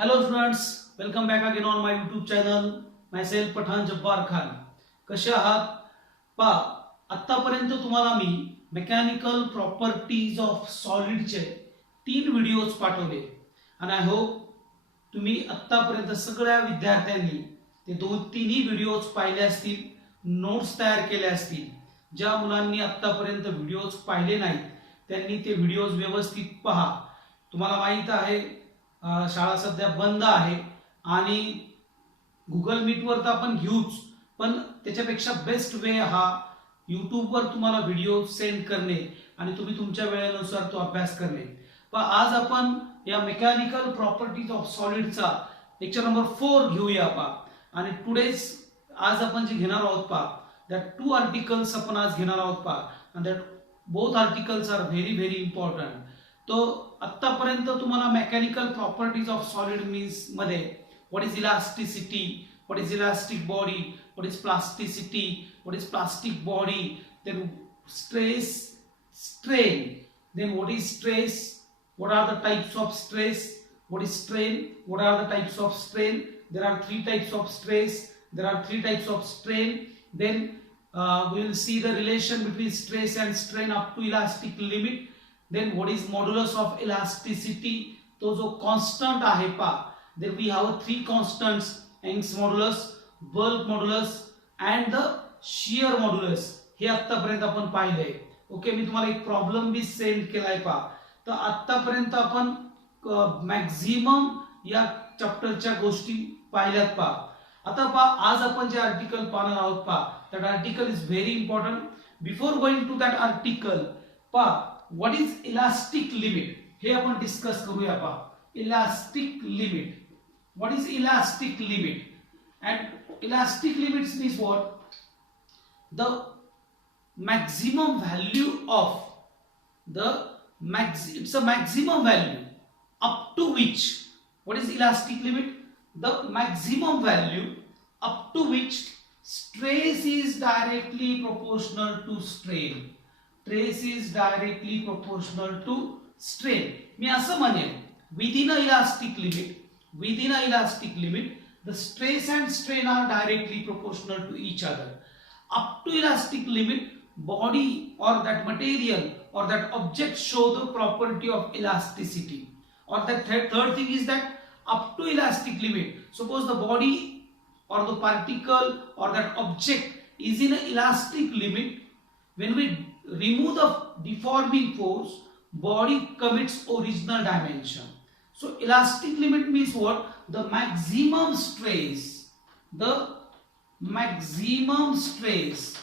Hello students, welcome back again on my YouTube channel. Myself Pathan Jabbar Khan. कसे आहात? पा आतापर्यंत तुम्हाला मी मेकॅनिकल प्रॉपर्टीज ऑफ सॉलिडचे 3 व्हिडिओज पाठवले आणि आय होप तुम्ही आतापर्यंत सगळ्या विद्यार्थ्यांनी ते तिन्ही व्हिडिओज पाहिले असतील, नोट्स तयार केले असतील. ज्या मुलांनी आतापर्यंत व्हिडिओज पाहिले नाहीत त्यांनी ते व्हिडिओज व्यवस्थित पहा. तुम्हाला माहित आहे शाळा सध्या बंद आहे आणि गुगल मीटवर तर आपण घेऊच, पण त्याच्यापेक्षा बेस्ट वे हा यूट्यूबवर तुम्हाला व्हिडिओ सेंड करणे आणि तुम्ही तुमच्या वेळेनुसार तो अभ्यास करणे. पण आज आपण या मेकॅनिकल प्रॉपर्टीज ऑफ सॉलिडचा लेक्चर नंबर 4 घेऊया पा. आणि टुडेज आज आपण जे घेणार आहोत पा, दॅट 2 आर्टिकल्स आपण आज घेणार आहोत पा, and that both articles are very very important. तो आतापर्यंत तुम्हाला mechanical properties of solid means मध्ये what is elasticity, what is elastic body, what is plasticity, what is plastic body, then stress, strain, then what is stress, what are the types of stress, what is strain, what are the types of strain. There are 3 types of stress, there are 3 types of strain. Then we will see the relation between stress and strain up to elastic limit. Then what is modulus of elasticity, तो जो constant आहे पा. Then we have 3 constants, Young's modulus, bulk modulus and the shear modulus. हे आतापर्यंत आपण पाहिलंय. Okay, मी तुम्हाला एक problem भी सेंड केलाय पा. तर आतापर्यंत आपण मॅक्झिमम या चॅप्टरच्या गोष्टी पाहिल्यात पा. आता पा आज आपण जे आर्टिकल पाहणार आहोत पा, that article is very important. Before going to that article पा, व्हॉट इज इलास्टिक लिमिट हे आपण डिस्कस करूया पा. Elastic limit, what is elastic limit? And elastic limits means what? The maximum value of it's a maximum value up to which, what is elastic limit? The maximum value up to which stress is directly proportional to strain. Stress is directly proportional to strain. मी असं म्हणेन, within a elastic limit the stress and strain are directly proportional to each other. Up to elastic limit, body or that material or that object show the property of elasticity. Or the third thing is that up to elastic limit, suppose the body or the particle or that object is in an elastic limit, when we remove the deforming force, body commits original dimension. So elastic limit means what? The maximum stress, the maximum stress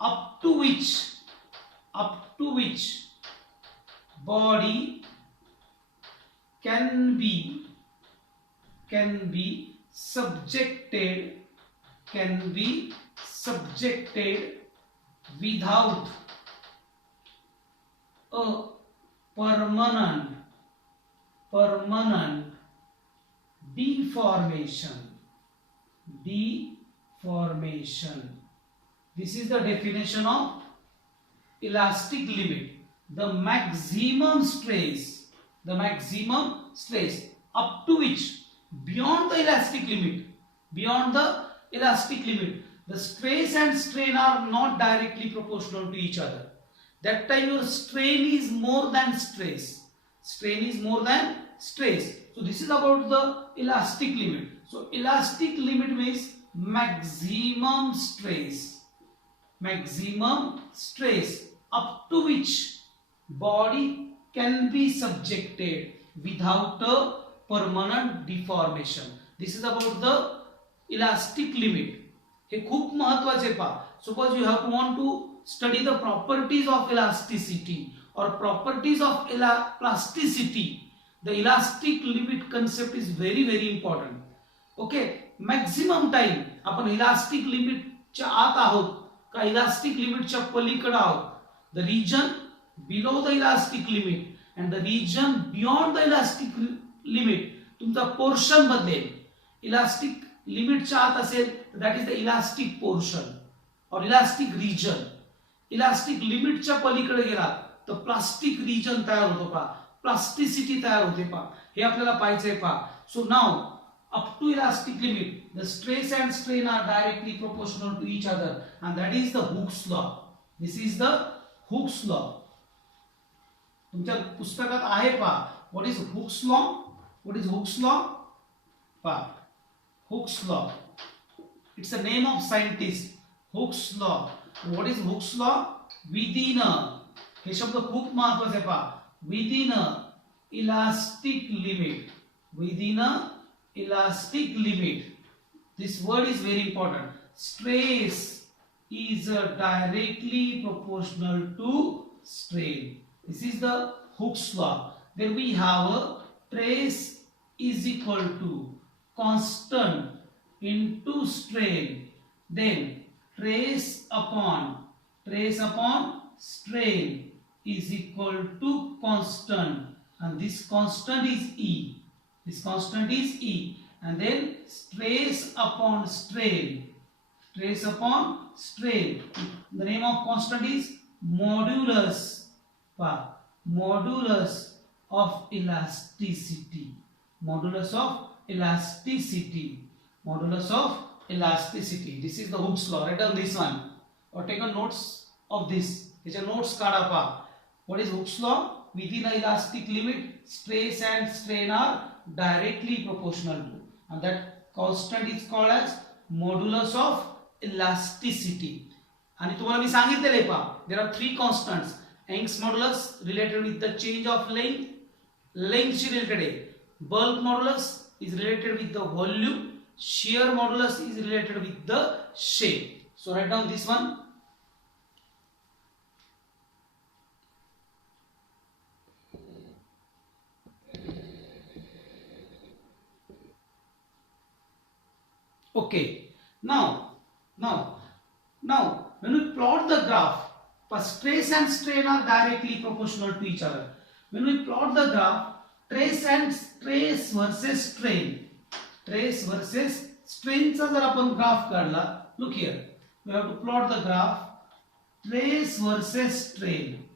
up to which body can be subjected without a permanent deformation. This is the definition of elastic limit. The maximum stress up to which, beyond the elastic limit, the stress and strain are not directly proportional to each other. That time your strain is more than stress. So this is about the elastic limit. So elastic limit means maximum stress up to which body can be subjected without a permanent deformation. This is about the elastic limit. हे खूप महत्वाचे पा. Suppose you have want to study the properties of elasticity or properties of plasticity, the elastic limit concept is very very important. Okay, maximum time आपण elastic limit च्या आत आहोत का elastic limit च्या पलीकडे आहोत? The region below the elastic limit and the region beyond the elastic limit, तुमचा portion बदलेल. इलास्टिक लिमिट च्या आत असेल, that is the elastic portion or elastic region. Elastic लिमिटच्या पलीकडे गेला तर प्लास्टिक रिजन तयार होतो का, प्लास्टिसिटी तयार होते पा, हे आपल्याला पाहायचंय पा. सो नाव up to elastic limit the stress and strain are directly proportional to each other and that is the Hooke's law. This is the Hooke's law. तुमच्या पुस्तकात आहे पा. What is Hooke's law? What is Hooke's law? पा, Hooke's law. It's the name of scientist. Hooke's law. What is Hooke's law? Within a, हे शब्द खूप महत्वाचे आहे पा. Within a elastic limit. Within a elastic limit. This word is very important. Stress is directly proportional to strain. This is the Hooke's law. Then we have a trace is equal to constant into strain. Then trace upon strain is equal to constant, and this constant is E. This constant is E, and then stress upon strain. The name of constant is modulus. Modulus of elasticity. Modulus of elasticity. Modulus of elasticity. This is the Hooke's law. Write down this one or take a notes of this. These are notes kada pa. What is Hooke's law? Within a elastic limit, stress and strain are directly proportional to, and that constant is called as modulus of elasticity. आणि तुम्हाला मी सांगितलेले आहे पा, there are three constants. Young's modulus related with the change of length she related आहे. Bulk modulus is related with the volume. Shear modulus is related with the shape. So write down this one. Okay, now when we plot the graph, stress and strain are directly proportional to each other. When we plot the graph, trace versus strain चा जर आपण graph काढला, look here, we have to plot the graph trace versus strain.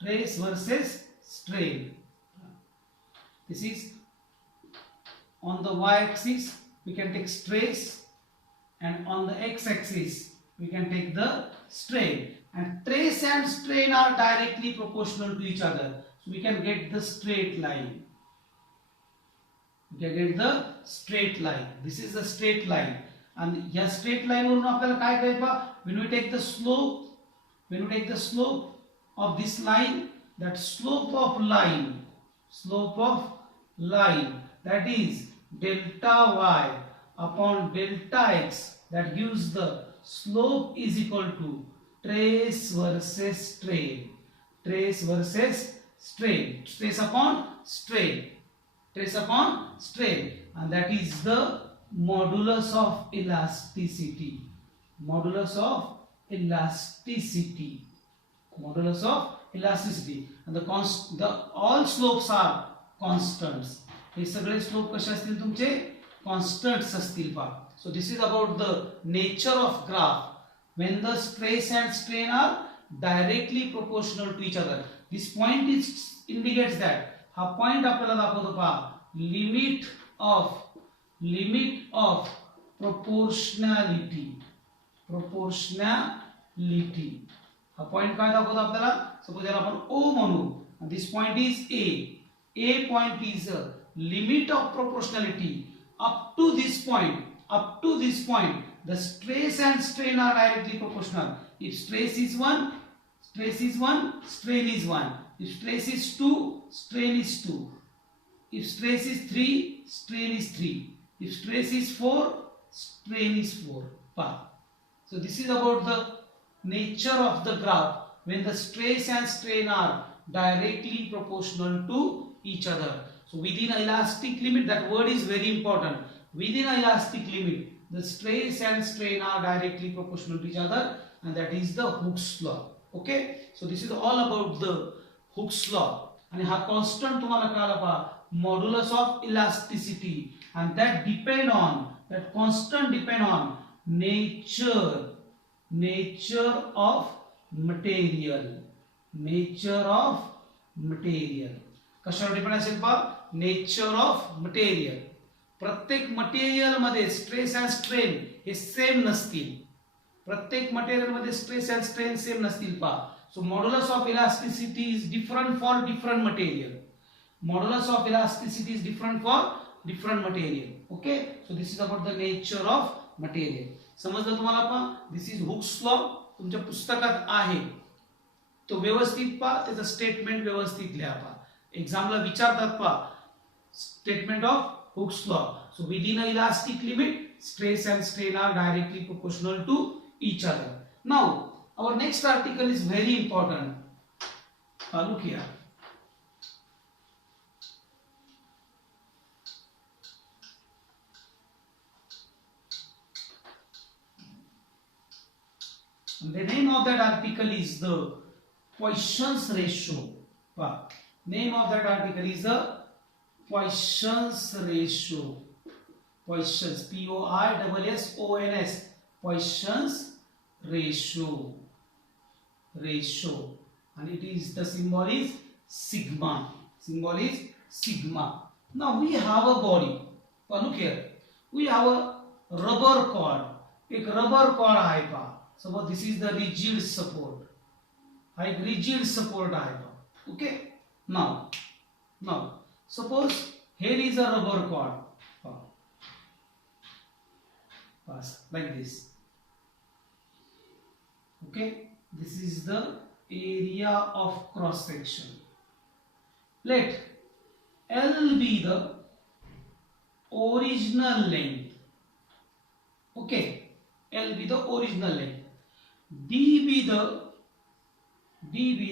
Trace versus strain. This is on the y-axis. We can take stress, and on the x-axis we can take the strain, and trace and strain are directly proportional to each other, so we can get the straight line. This is the straight line, and या straight line वरून आपल्याला काय कळेल पा, when we take the slope of this line, that slope of line that is delta y upon delta x, that gives the slope is equal to trace versus strain. Trace upon strain, and that is the modulus of elasticity. And the all slopes are constants. हे सगळे slope कसे असतील तुमचे, constants असतील पा. So this is about the nature of graph when the stress and strain are directly proportional to each other. This point is indicates that, हा point आपल्याला दाखवतो पा, लिमिट ऑफ प्रोपोर्शनॅलिटी. हा पॉइंट काय दाखवतो आपल्याला, सपोज याला आपण O म्हणू, this point is A point is a limit of proportionality. Up to this point, the stress and strain are directly proportional. If stress is 1, strain is 1. If stress is 2, strain is 2. If stress is 3, strain is 3. If stress is 4, strain is 4. So this is about the nature of the graph when the stress and strain are directly proportional to each other. So within an elastic limit, that word is very important. Within an elastic limit, the stress and strain are directly proportional to each other, and that is the Hooke's law. Okay, so this is all about the Hooke's law. And हा constant तुम्हाला कळाला पहा, modulus of elasticity, and that constant depend on nature nature of material, nature of material कशावर depend असेल पहा, nature of material. प्रत्येक material मध्ये stress and strain हे सेम नसतील, प्रत्येक मटेरियल मध्ये स्ट्रेस अँड स्ट्रेन सेम नसतील पहा. So modulus of elasticity is different for different material, modulus of elasticity is different for different material. Okay, so this is about the nature of material. समजलं तुम्हाला पहा. This is Hooke's law, तुमच्या पुस्तकात आहे तो व्यवस्थित पहा, त्याचं स्टेटमेंट व्यवस्थित लिहा पहा. एक्झामला विचारतात पहा statement of Hooke's law. So within a elastic limit stress and strain are directly proportional to each other. Now our next article is very important. Look here. The name of that article is the Poisson's ratio. Name of that article is the Poisson's ratio. Poisson's, P-O-I-S-S-O-N-S, Poisson's ratio, and it is, the symbol is sigma, symbol is sigma. Now we have a body, look here, we have a rubber cord, एक rubber cord आहे पहा. Suppose this is the rigid support, हा एक rigid support आहे पहा. Okay, now suppose here is a rubber cord, like this. Okay, this is the area of cross section. Let L be the original length. Okay, L be the original length. D be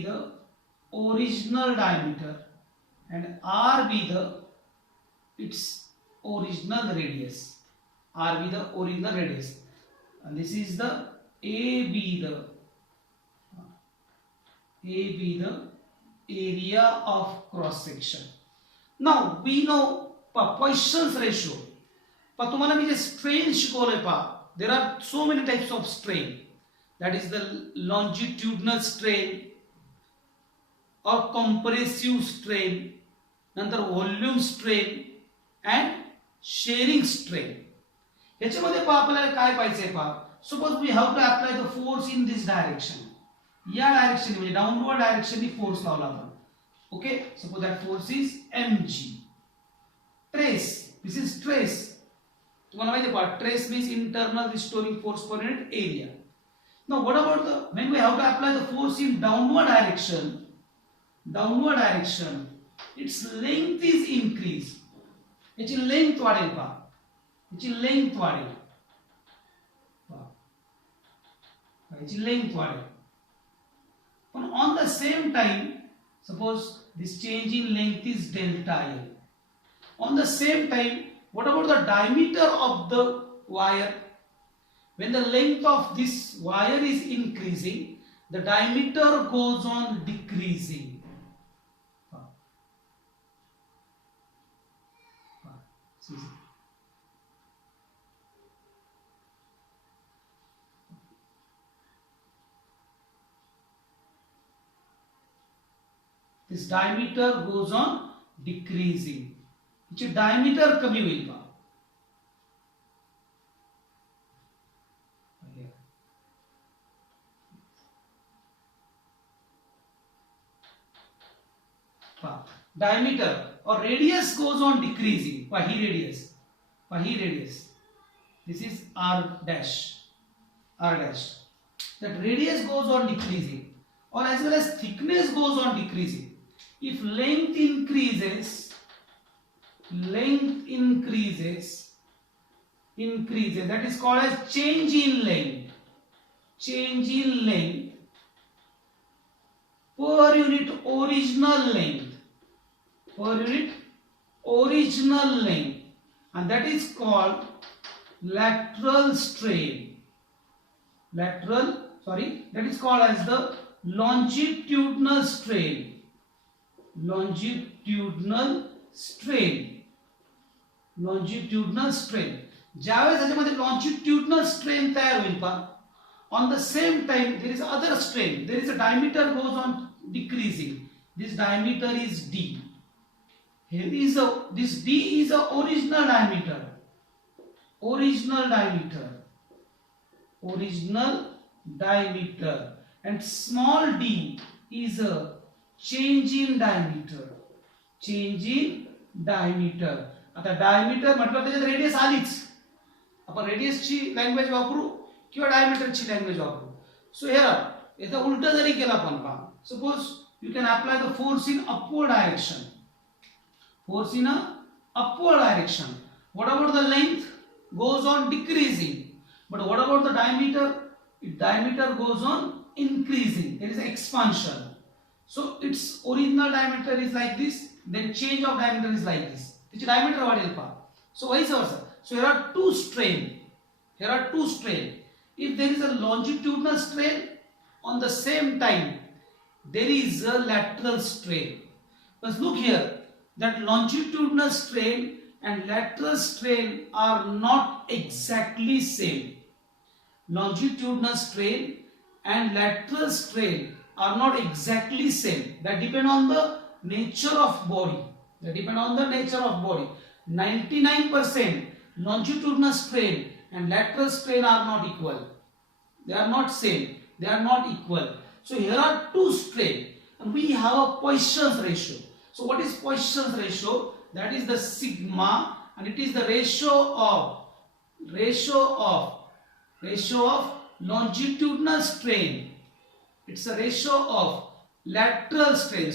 the original diameter, and R be the its original radius. R be the original radius, and this is the A be the area of cross section. Now we know Poisson's ratio. पण तुम्हाला मी जे strain शिकवलंय पहा, there are so many types of strain. That is the longitudinal strain or compressive strain, नंतर volume strain and shearing strain. याच्यामध्ये पहा आपल्याला काय पाहिजे पहा. Suppose we have to apply the force in this direction, या direction म्हणजे downward direction force लावला आपण. Okay, suppose that force is mg. Stress, this is stress. तुम्हाला माहिती पहा stress means internal restoring force per unit area. Now what about the when we have to apply the force in downward direction its length is increase. याची length वाढेल पहा, याची length वाढेल, याची length वाढेल. पण on the same time suppose this change in length is delta L. On the same time what about the diameter of the wire? When the length of this wire is increasing, the diameter goes on decreasing. This diameter goes on decreasing. याची diameter कमी होईल का? Diameter or radius goes on decreasing. He radius. This is r dash. That radius goes on decreasing, or as well as thickness goes on decreasing. If length increases, that is called as change in length. Change in length per unit original length. And that is called lateral strain. That is called as the longitudinal strain. ज्यावेळेस त्याच्यामध्ये longitudinal strain तयार होईल पहा, On the same time, there is other strain. There is a diameter goes on decreasing. This diameter is D. Here is this D is a original diameter. Original diameter, and small d is a change in diameter. आता diameter म्हटलं त्याच्यात radius आलीच, आपण रेडियसची language वापरू किंवा डायमीटरची language वापरू. So here याचा उलट जरी केला आपण पहा, suppose you can apply the force in upward direction. Force in a upward direction. What about the length? Goes on decreasing. But what about the diameter? Diameter goes on increasing. There is expansion. So its original diameter is like this. Then change of diameter is like this. Which diameter वाढेल पहा. So vice versa. So here are two strain. If there is a longitudinal strain, on the same time there is a lateral strain. But look here. That longitudinal strain and lateral strain are not exactly same. Longitudinal strain and lateral strain are not exactly same. That depend on the nature of body. 99% longitudinal strain and lateral strain are not equal. They are not same. They are not equal. So here are two strain and we have a Poisson's ratio. So what is Poisson's ratio? That is the sigma, and it is the ratio of longitudinal strain. It's a ratio of lateral strain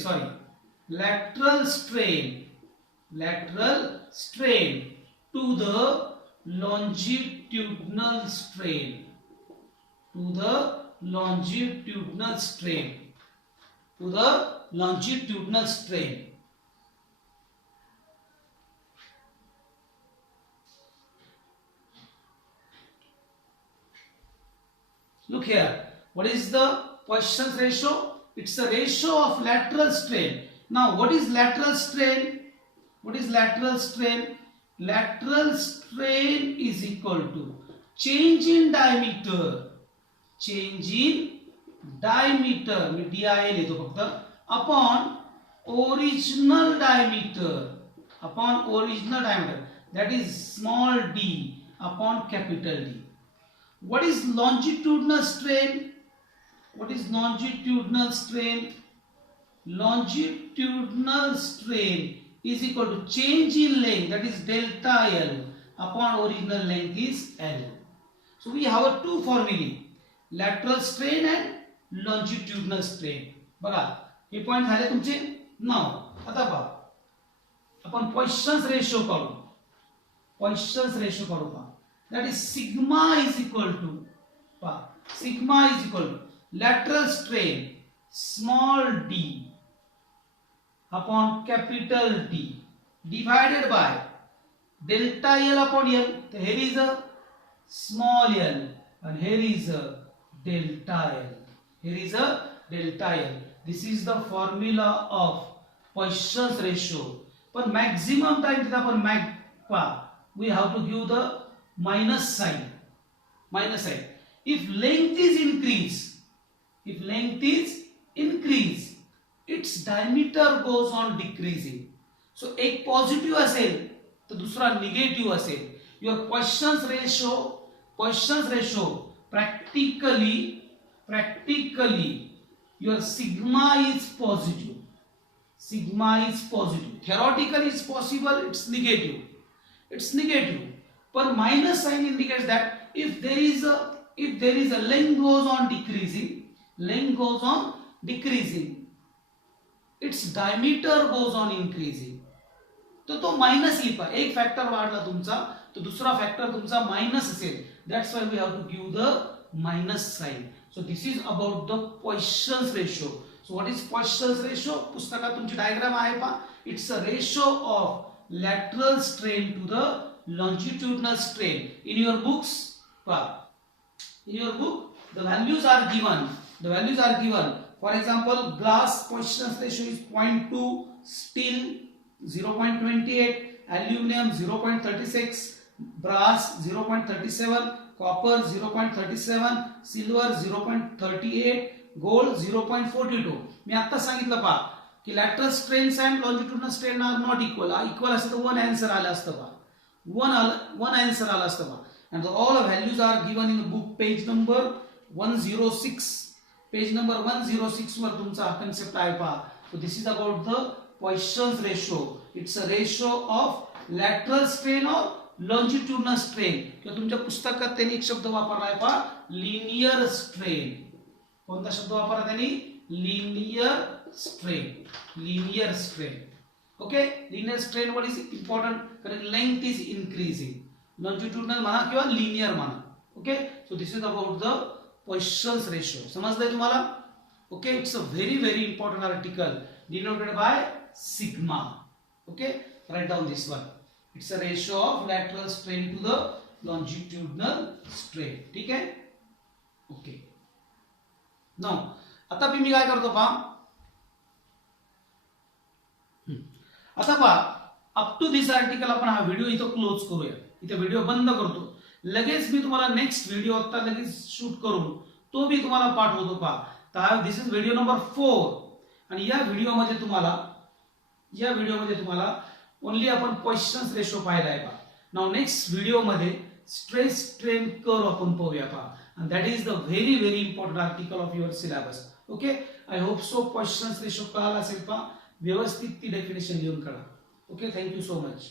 to the longitudinal strain. Look here, what is the Poisson's ratio? It's a ratio of lateral strain. Now what is lateral strain? Lateral strain is equal to change in diameter me DI लिहितो फक्त upon original diameter, that is small d upon capital D. What is longitudinal strain? Longitudinal strain is equal to change in length, that is delta L upon original length is L. So we have two formulae, lateral strain and longitudinal strain. बघा हे point झाले तुमचे. नाव आता पहा आपण Poisson's ratio काढू. That is sigma is equal to lateral strain small d upon capital D divided by delta L upon L. So here is a small l and here is a delta L. This is the formula of Poisson's ratio. But maximum time we have to give the minus sign. If length is increase, its diameter goes on decreasing. So एक positive असेल तर दुसरा negative असेल. Your Poisson's ratio practically your sigma is positive. Theoretically it's possible it's negative. But minus sign indicates that if there is a length goes on decreasing, its diameter goes on increasing. तो minus लिहा. एक factor वाढला तुमचा तो दुसरा factor तुमचा minus असेल. That's why we have to give the minus sign. So this is about the Poisson's ratio. So what is Poisson's ratio? पुस्तकात तुमची डायग्राम आहे पहा. It's a ratio of lateral strain to the longitudinal strain. In your books, the values are given. For example, glass Poisson's ratio is 0.2, steel 0.28, aluminum 0.36, brass 0.37, copper 0.37, silver 0.38, gold 0.42. मी आता सांगितलं पहा की lateral strains and longitudinal strain are not equal. Equal असतं तर one answer आलं असतं पहा, वन आन्सर आलं असतं पहा. And all values are given in book page number 106. Page number 106 वर तुमचा हा कन्सेप्ट आहे पहा. So this is about the Poisson's ratio. It's a ratio of lateral strain or longitudinal strain. किंवा तुमच्या पुस्तकात त्यांनी एक शब्द वापरला आहे पहा, लिनियर स्ट्रेन. कोणता शब्द वापरला त्यांनी? Linear strain. Linear strain. Okay, linear strain what is important? कारण लेंथ इज इन्क्रीजिंग. लॉन्जिट्युडनल म्हणा किंवा लिनियर म्हणा. Okay, so this is about the Poisson's ratio. समजलंय तुम्हाला? Okay, it's a very important article denoted by sigma. Okay, write down this one. It's a ratio of lateral strain to the longitudinal strain. ठीक आहे? Okay. Now, आता मी काय करतो पहा, आता पहा up to this article आपण हा व्हिडिओ इथं क्लोज करूया. इथे व्हिडिओ बंद करतो. लगेच मी तुम्हाला नेक्स्ट व्हिडिओ आता लगेच शूट करून तो मी तुम्हाला पाठवतो पहा. तर दिस इज व्हिडिओ नंबर 4 आणि या व्हिडिओमध्ये तुम्हाला ओनली आपण पॉइसन्स रेशो पाहिला आहे पहा. नाउ नेक्स्ट व्हिडिओमध्ये स्ट्रेस स्ट्रेन कर्व आपण पाहूया पहा. and that is the very important article of your syllabus. Okay, I hope so. Poisson's ratio कळाला असेल पहा. व्यवस्थित ती डेफिनेशन लिहून काढा. Okay, thank you so much.